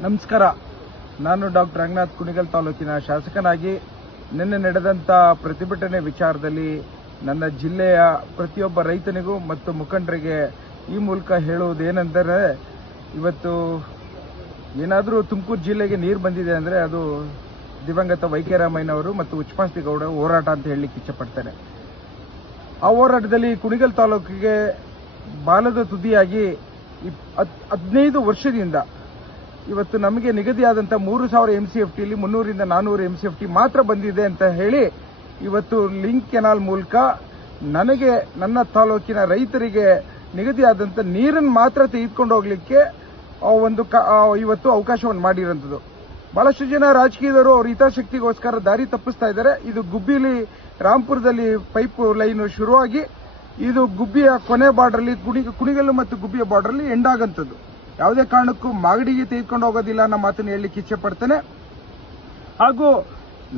ನಮಸ್ಕಾರ. ನಾನು ಡಾಕ್ಟರ್ ರಂಗನಾಥ್ ಕುಣಿಗಲ್ ತಾಲೂಕಿನ ಶಾಸಕನಾಗಿ. ನಿನ್ನೆ ನಡೆದಂತ ಪ್ರತಿಭಟನೆ ವಿಚಾರದಲ್ಲಿ ನನ್ನ ಜಿಲ್ಲೆಯ ಪ್ರತಿಯೊಬ್ಬ ರೈತನಿಗೂ ಮತ್ತು ಮುಖಂಡರಿಗೆ ಈ ಮೂಲಕ ಹೇಳುವುದೇನೆಂದರೆ, ಇವತ್ತು ಏನಾದರೂ ತುಮಕೂರು ಜಿಲ್ಲೆಗೆ ನೀರು ಬಂದಿದೆ ಅಂದರೆ ಅದು ದಿವಂಗತ ವೈಕೆರಾಮಯ್ಯನವರು ಮತ್ತು ಉಚ್ಪಾಸ್ತಿ ಗೌಡ ಹೋರಾಟ ಅಂತ ಹೇಳಲಿಕ್ಕೆ ಇಚ್ಛಪಡ್ತೇನೆ. ಆ ಹೋರಾಟದಲ್ಲಿ ಕುಣಿಗಲ್ ತಾಲೂಕಿಗೆ ಬಾಲದ ತುದಿಯಾಗಿ ಹದಿನೈದು ವರ್ಷದಿಂದ ಇವತ್ತು ನಮಗೆ ನಿಗದಿಯಾದಂಥ ಮೂರು ಸಾವಿರ ಎಂ ಸಿ ಎಫ್ ಟಿಲಿ ಮುನ್ನೂರಿಂದ ನಾನ್ನೂರು ಎಂ ಸಿ ಎಫ್ ಟಿ ಮಾತ್ರ ಬಂದಿದೆ ಅಂತ ಹೇಳಿ ಇವತ್ತು ಲಿಂಕ್ ಕೆನಾಲ್ ಮೂಲಕ ನನಗೆ, ನನ್ನ ತಾಲೂಕಿನ ರೈತರಿಗೆ ನಿಗದಿಯಾದಂಥ ನೀರನ್ನು ಮಾತ್ರ ತೆಗೆದುಕೊಂಡು ಹೋಗ್ಲಿಕ್ಕೆ ಒಂದು ಇವತ್ತು ಅವಕಾಶವನ್ನು ಮಾಡಿರೋಂಥದ್ದು. ಬಹಳಷ್ಟು ಜನ ರಾಜಕೀಯದವರು ಅವ್ರ ಹಿತಾಸಕ್ತಿಗೋಸ್ಕರ ದಾರಿ ತಪ್ಪಿಸ್ತಾ ಇದ್ದಾರೆ. ಇದು ಗುಬ್ಬಿಲಿ ರಾಂಪುರದಲ್ಲಿ ಪೈಪ್ ಲೈನ್ ಶುರುವಾಗಿ, ಇದು ಗುಬ್ಬಿಯ ಕೊನೆ ಬಾರ್ಡರ್ಲಿ ಕುಣಿ, ಕುಣಿಗಲ್ಲು ಮತ್ತು ಗುಬ್ಬಿಯ ಬಾರ್ಡರ್ಲಿ ಎಂಡ್ ಆಗಂತದ್ದು ಯಾವುದೇ ಕಾರಣಕ್ಕೂ ಮಾಗಡಿಗೆ ತೆಗೆದುಕೊಂಡು ಹೋಗೋದಿಲ್ಲ ಅನ್ನೋ ಮಾತನ್ನು ಹೇಳಲಿಕ್ಕೆ ಇಚ್ಛೆ ಪಡ್ತೇನೆ. ಹಾಗೂ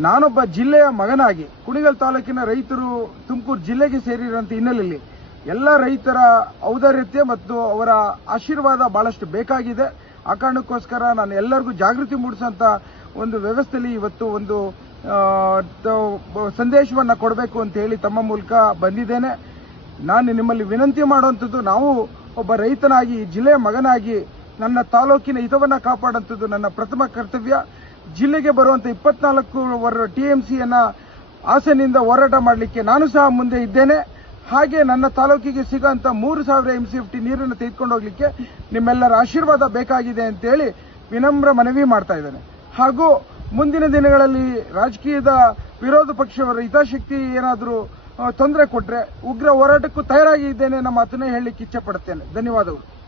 ನಾನೊಬ್ಬ ಜಿಲ್ಲೆಯ ಮಗನಾಗಿ, ಕುಣಿಗಲ್ ತಾಲೂಕಿನ ರೈತರು ತುಮಕೂರು ಜಿಲ್ಲೆಗೆ ಸೇರಿರುವಂತ ಹಿನ್ನೆಲೆಯಲ್ಲಿ ಎಲ್ಲ ರೈತರ ಔದಾರ್ಯತೆ ಮತ್ತು ಅವರ ಆಶೀರ್ವಾದ ಬಹಳಷ್ಟು ಬೇಕಾಗಿದೆ. ಆ ಕಾರಣಕ್ಕೋಸ್ಕರ ನಾನು ಎಲ್ಲರಿಗೂ ಜಾಗೃತಿ ಮೂಡಿಸುವಂತ ಒಂದು ವ್ಯವಸ್ಥೆಯಲ್ಲಿ ಇವತ್ತು ಒಂದು ಸಂದೇಶವನ್ನ ಕೊಡಬೇಕು ಅಂತ ಹೇಳಿ ತಮ್ಮ ಮೂಲಕ ಬಂದಿದ್ದೇನೆ. ನಾನು ನಿಮ್ಮಲ್ಲಿ ವಿನಂತಿ ಮಾಡುವಂಥದ್ದು ನಾವು ಒಬ್ಬ ರೈತನಾಗಿ, ಜಿಲ್ಲೆಯ ಮಗನಾಗಿ, ನನ್ನ ತಾಲೂಕಿನ ಹಿತವನ್ನ ಕಾಪಾಡುವಂಥದ್ದು ನನ್ನ ಪ್ರಥಮ ಕರ್ತವ್ಯ. ಜಿಲ್ಲೆಗೆ ಬರುವಂತ ಇಪ್ಪತ್ನಾಲ್ಕು ವರ್ ಟಿಎಂಸಿಯನ್ನ ಆಸೆನಿಂದ ಹೋರಾಟ ಮಾಡಲಿಕ್ಕೆ ನಾನು ಸಹ ಮುಂದೆ ಇದ್ದೇನೆ. ಹಾಗೆ ನನ್ನ ತಾಲೂಕಿಗೆ ಸಿಗುವಂತ ಮೂರು ಸಾವಿರ ಎಂ ಟಿ ನೀರನ್ನು ತೆಗೆದುಕೊಂಡು ಹೋಗ್ಲಿಕ್ಕೆ ನಿಮ್ಮೆಲ್ಲರ ಆಶೀರ್ವಾದ ಬೇಕಾಗಿದೆ ಅಂತೇಳಿ ವಿನಮ್ರ ಮನವಿ ಮಾಡ್ತಾ ಇದ್ದೇನೆ. ಹಾಗೂ ಮುಂದಿನ ದಿನಗಳಲ್ಲಿ ರಾಜಕೀಯದ ವಿರೋಧ ಪಕ್ಷವರ ಹಿತಾಸಕ್ತಿ ಏನಾದರೂ ತೊಂದರೆ ಕೊಟ್ಟರೆ ಉಗ್ರ ಹೋರಾಟಕ್ಕೂ ತಯಾರಾಗಿ ಇದ್ದೇನೆ ನಮ್ಮ ಮಾತನ್ನೇ ಹೇಳಲಿಕ್ಕೆ ಇಚ್ಛೆ ಪಡುತ್ತೇನೆ. ಧನ್ಯವಾದಗಳು.